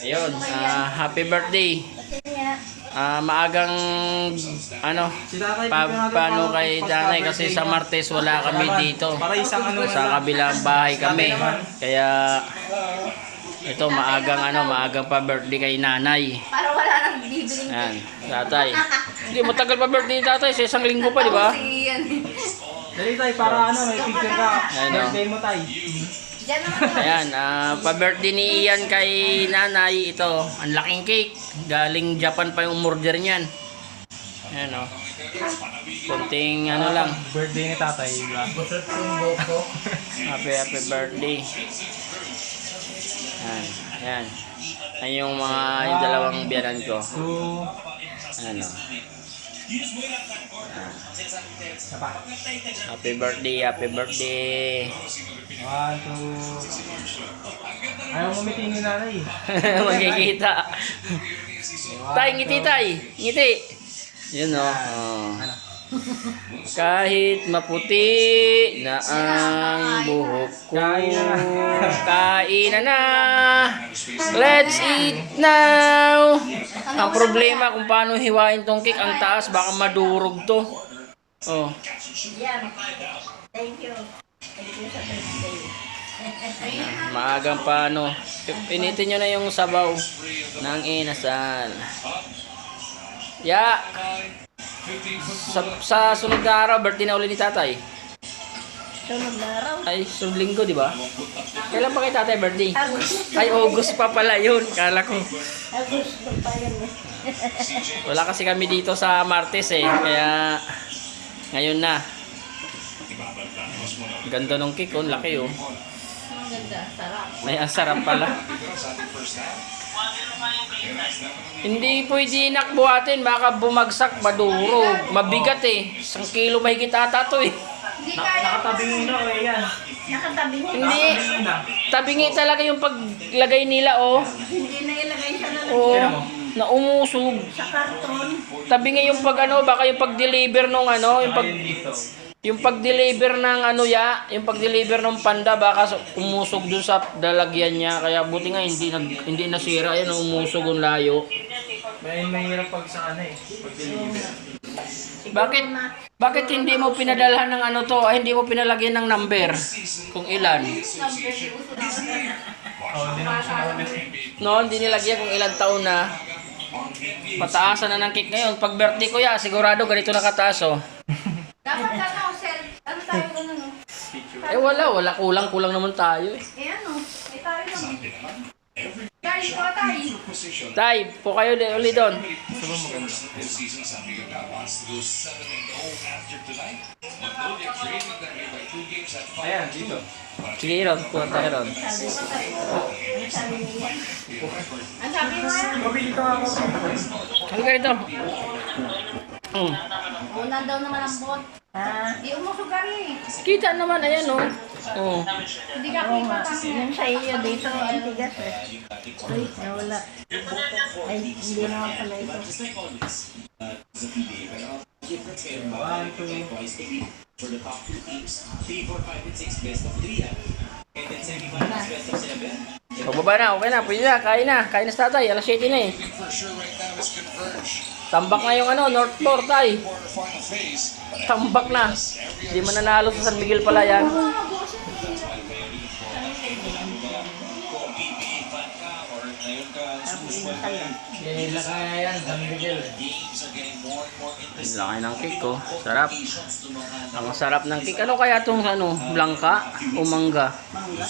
Ayun, happy birthday. Maagang ano, paano kay Danay kasi sa Martes wala kami dito. Sa kabilang bahay kami. Kaya ito maagang pa birthday kay nanay. Para wala nang bibiling. Yan, tatay. Hindi matagal pa birthday ni tatay, sa isang linggo pa, di ba? Dali tay, para ano, may picture ka. Birthday mo tay. Ayan, pa-birthday ni Ian kay nanay. Ito, ang laking cake. Galing Japan pa yung umorder niyan. Ayan o. Kunting ano lang. Birthday ni tatay. Happy birthday. Ayan, ayan. Ayan yung yung dalawang biyanan ko. Ano. Happy birthday, happy birthday. 1, 2. Ayaw ngumiti ni nanay. Magkikita. Tay, ngiti tay. Ngiti. Yun o. Kahit maputi na ang buhok ko, kain na. Let's eat now. Ang problema kung paano hiwain tong cake, ang taas baka madurog to. Oh. Thank you. Maagang paano. Pinitin nyo na yung sabaw ng inasal. Ya. Sa sunod na araw, birthday na ulit ni tatay. Sunod na araw. Ay, sunod linggo, di ba? Kailan pa kay tatay birthday? August. Ay, August pa pala yun. Kala ko. August pa yan. Wala kasi kami dito sa Martes eh. Kaya, ngayon na. Ganda ng cake, oh. Laki, oh. Ang ganda. Sarap. Ay, ang sarap pala. Hindi pwede inakbuhatin, baka bumagsak, madurog. Mabigat eh. 1 kilo mahigit ata to eh. Hindi kaya. Nakatabing na o yan. Nakatabing mo. Hindi. Tabingi talaga yung paglagay nila, oh. Hindi na ilagay siya na Oo. Na umusog. sa karton. Tabingi yung pag ano, baka yung pag-deliver nung ano, yung pag-deliver ng ano yung pag-deliver ng panda baka umusog dun sa dalagyan niya. Kaya buti nga hindi nasira, ayan umusog ang layo. Mahirap pag sa ano eh. Bakit hindi mo pinadalhan ng ano to, ay hindi mo pinalagyan ng number kung ilan? Oh, hindi naman siya nakabit. No, hindi nilagyan kung ilang taon na. Pataasan na ng cake ngayon. Pag birthday ko sigurado ganito nakataas, oh. Dapat ano, sir. Ano tayo ganun, no? Eh wala kulang naman tayo eh. Eh ano, eh tayo lang. Tayo ko tayo. Tay, po kayo ulit doon. Ayan, dito. Sige, Ron, kuha tayo Ron. Ang sabi mo yan? Mabili ka ako. Halika rito. Una daw naman ang bot. Di umusog kami. Kita naman, ayan oh. Oh. Hindi ka kita kami. Yung sa iyo dito, ang tigas eh. Uy, nawala. Ay, hindi naman pala ito. 1, 2. Pagbaba na, okay na, pwede na, kain na. Kain na sa tatay, alas 7 na eh. Tambak na yung ano, North Shore tay. Tambak na. Hindi man nanalo sa San Miguel pala yan. Kailan kaya yan, San Miguel. Ang laki ng cake oh. Sarap. Ang sarap ng cake. Ano kaya itong ano, blanca o mangga? Mangga.